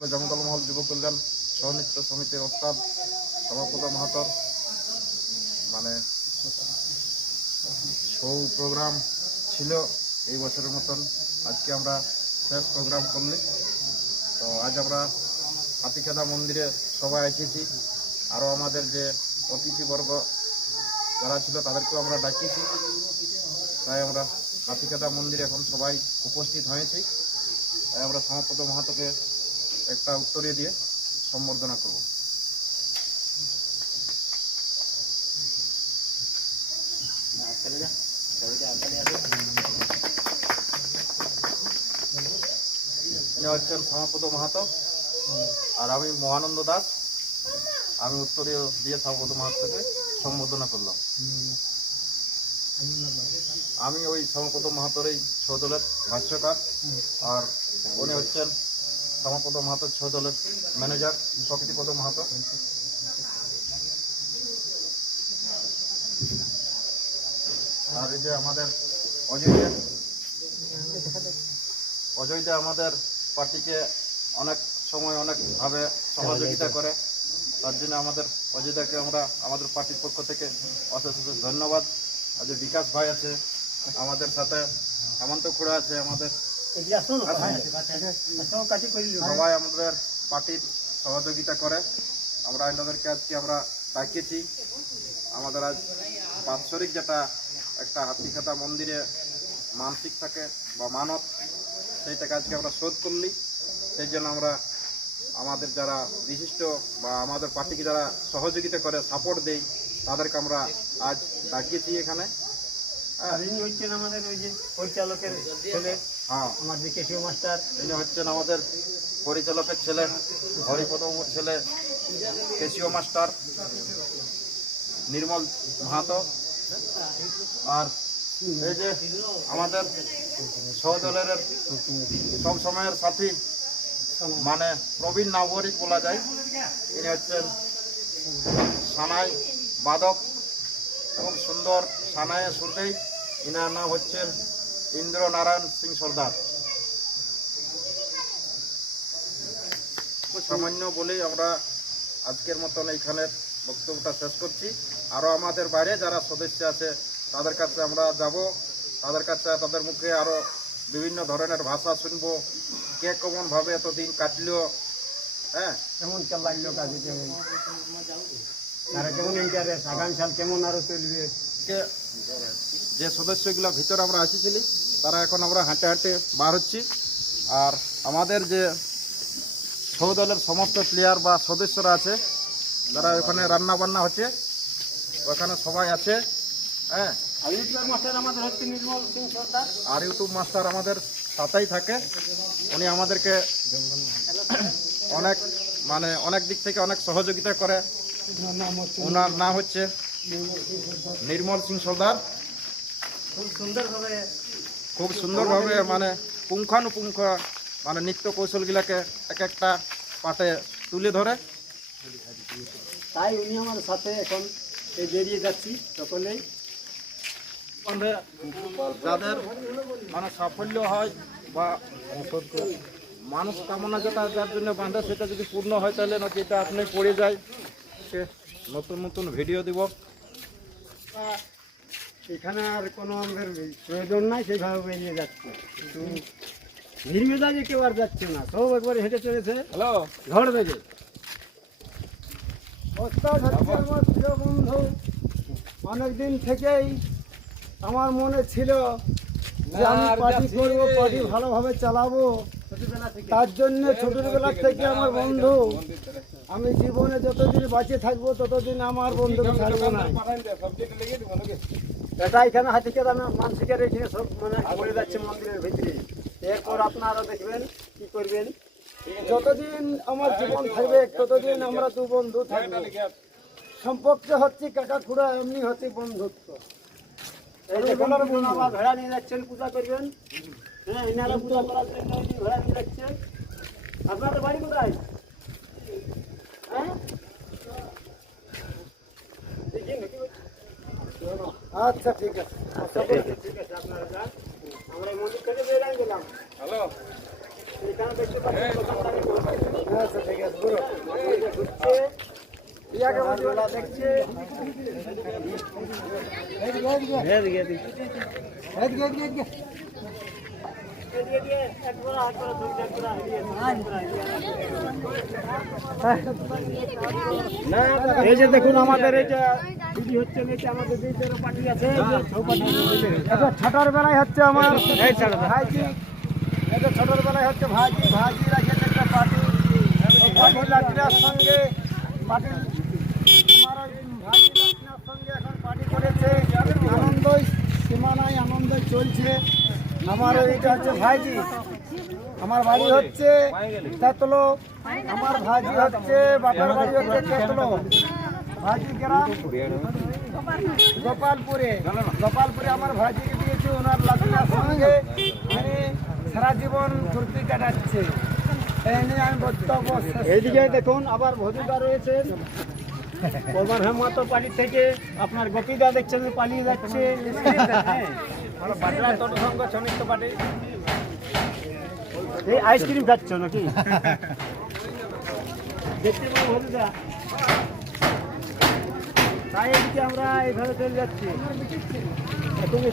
জমতল মহল যুব কল্যাণ সহনৃত্য সমিতির ওস্তাদ সমাপদ মাহাতর মানে শো প্রোগ্রাম ছিল এই বছরের মতন। আজকে আমরা শেষ প্রোগ্রাম করলি। তো আজ আমরা হাতিখাদা মন্দিরে সবাই এসেছি। আরও আমাদের যে অতিথিবর্গ যারা ছিল তাদেরকেও আমরা ডাকিয়েছি তাই আমরা হাতিখাদা মন্দিরে এখন সবাই উপস্থিত হয়েছি। তাই আমরা সমাপদ মাহাতোকে একটা উত্তরে দিয়ে সম্বর্ধনা করব। হচ্ছেন সমাপদ মাহাতো। আর আমি মহানন্দ দাস। আমি উত্তরীয় দিয়ে সমাপদ মাহাতোকে সম্বোধনা করলাম। আমি ওই সমাপদ মাহাতোর এই ছদলের ভাষ্যকার। আর উনি হচ্ছেন সমাপদ মাহাতো ছদলের ম্যানেজার শক্তিপদ মাহাতো। আর এই যে আমাদের অজয় দে অজয় দে আমাদের পার্টিকে অনেক সময় অনেকভাবে সহযোগিতা। করে। তার জন্য আমাদের অজয়দাকে আমরা আমাদের পার্টির পক্ষ থেকে অশেষ অশেষ ধন্যবাদ। আর যে বিকাশ ভাই আছে আমাদের সাথে হেমন্ত খুড়া আছে আমাদের সবাই আমাদের পার্টির সহযোগিতা করে। আমরা এনাদেরকে আজকে আমরা ডাকিয়েছি। আমাদের আজ বাৎসরিক যেটা একটা হাতিখাতা মন্দিরে মানসিক থাকে বা মানত সেইটাকে আজকে আমরা শোধ করলি। সেই জন্য আমরা আমাদের যারা বিশিষ্ট বা আমাদের পার্টিকে যারা সহযোগিতা করে সাপোর্ট দেই তাদেরকে আমরা আজ ডাকিয়েছি এখানে। হ্যাঁ, হচ্ছেন আমাদের ওই যে পরিচালকের ছেলে। হ্যাঁ আমার যে কেশিও মাস্টার ইনি হচ্ছেন আমাদের পরিচালকের ছেলে হরিপদমুর ছেলে কেশিও মাস্টার নির্মল মাহাতো। আর এই যে আমাদের সহদলের সব সময়ের সাথী মানে প্রবীণ নাগরিক বলা যায় ইনি হচ্ছেন সানাই বাদক। এবং সুন্দর সানায়ে সুরদেই ইনার নাম হচ্ছেন ইন্দ্র নারায়ণ সিং সর্দার। সামান্য বলেই আমরা আজকের মতন এইখানের বক্তব্যটা শেষ করছি। আরও আমাদের বাইরে যারা সদস্য আছে তাদের কাছে আমরা যাব। তাদের কাছে তাদের মুখে আরও বিভিন্ন ধরনের ভাষা শুনব। কে কেমনভাবে এতদিন কাটলো হ্যাঁ? কেমন চালাইলো কাজে কেমন? তারা কেমন ইন্টারেস্ট আগামী সাল কেমন আরও চলবে? কে যে সদস্যগুলো ভিতরে আমরা এসেছিলি তারা এখন আমরা হাঁটে হাঁটে বার হচ্ছি। আর আমাদের যে সৌদলের সমস্ত প্লেয়ার বা সদস্যরা আছে যারা ওখানে রান্না বান্না হচ্ছে। ওখানে সবাই আছে। হ্যাঁ। আর ইউটিউবার মাস্টার আমাদের হচ্ছে নির্মল সিং সর্দার আর ইউটিউব মাস্টার আমাদের সাথেই থাকে। উনি আমাদেরকে অনেক মানে অনেক দিক থেকে অনেক সহযোগিতা করে। ওনার নাম হচ্ছে নির্মল সিং সর্দার খুব সুন্দরভাবে খুব সুন্দরভাবে মানে পুঙ্খানুপুঙ্খ মানে নৃত্য কৌশলগুলোকে এক একটা পাটে তুলে ধরে। তাই উনি আমার সাথে এখন বেরিয়ে যাচ্ছি সকলেই। যাদের মানে সাফল্য হয় বা মানুষ কামনা যেটা যার জন্য বাঁধে সেটা যদি পূর্ণ হয় তাহলে নাকি এটা আপনি পড়ে যায়। সে নতুন নতুন ভিডিও দিব। এখানে আর কোনো আমাদের প্রয়োজন নাই সেইভাবে বেরিয়ে যাচ্ছে। কিন্তু মেজাজে কেউ আর যাচ্ছে না সব একবারে হেঁটে চলেছে। হ্যালো। হচ্ছে বন্ধু অনেকদিন থেকেই আমার মনে ছিল যে আমি পার্টি করব পার্টি ভালোভাবে চালাবো। তার জন্য ছোটবেলা থেকে আমার বন্ধু। আমি জীবনে যতদিন বাঁচে থাকব ততদিন আমার বন্ধুকে ছাড়বো না। এটা এখানে হাতিকে মানসিকের এখানে সব মানে পড়ে যাচ্ছে মন্দিরের ভিতরে। এরপর আপনারা দেখবেন কি করবেন? যতদিন আমার জীবন থাকবে, ততদিন আমরা দু বন্ধু থাকব। সম্পর্ক হচ্ছে কাকা খুড়া এমনি হচ্ছে বন্ধুত্ব। এই কোনার ভেড়া নিয়ে যাচ্ছেন, পূজা করবেন। হ্যাঁ এনারা পূজা করার জন্য ভেড়া নিয়ে যাচ্ছেন। আপনাদের বাড়ি কোথায়? হ্যাঁ দেখি নাকি আচ্ছা ঠিক আছে আচ্ছা ঠিক আছে আপনারা যান আমরা এই মন্দির থেকে বেরিয়ে গেলাম হ্যালো এখানে দেখতে পাচ্ছেন দোকানটা আমি করতেছি। হ্যাঁ, আচ্ছা, ঠিক আছে, বলো। এই যে ঘুরছে, ইয়াকে বন্ধুরা দেখছে। এদিকে, এদিকে। এদিকে, এদিকে, এক করা, হাত করা, দুই হাত করা, এদিকে, হাত করা, এদিকে। এই যে দেখুন আমাদের আছে। এটা ছোটর বেলায় হচ্ছে আমার ভাইজি। এটা ছোটর বেলায় হচ্ছে ভাইজি। ভাইজি রাখে একটা পার্টি। লাঠিরার সঙ্গে পার্টি আমার ভাইজি সঙ্গে এখন পার্টি করেছে আনন্দই সীমানায় আনন্দ চলছে। আমার এইটা হচ্ছে ভাইজি। আমার বাড়ি হচ্ছে তেতলো। আমার ভাজি হচ্ছে বাটার বাড়ি হচ্ছে তেতলো। ভাজি গ্রাম গোপালপুরে। গোপালপুরে আমার ভাজিকে দিয়েছি ওনার লাঠিটার সঙ্গে। মানে সারা জীবন ফুর্তি কাটাচ্ছে। এই নিয়ে আমি বক্তব্য এইদিকে দেখুন আবার ভজিদা রয়েছে। কোরবান হেমাতো পালি থেকে আপনার গোপীদা দেখছেন পালিয়ে যাচ্ছে। এই আইসক্রিম খাচ্ছ নাকি? দেখতে পাবো হলুদা তাই এদিকে আমরা এইভাবে চলে যাচ্ছি। এখানে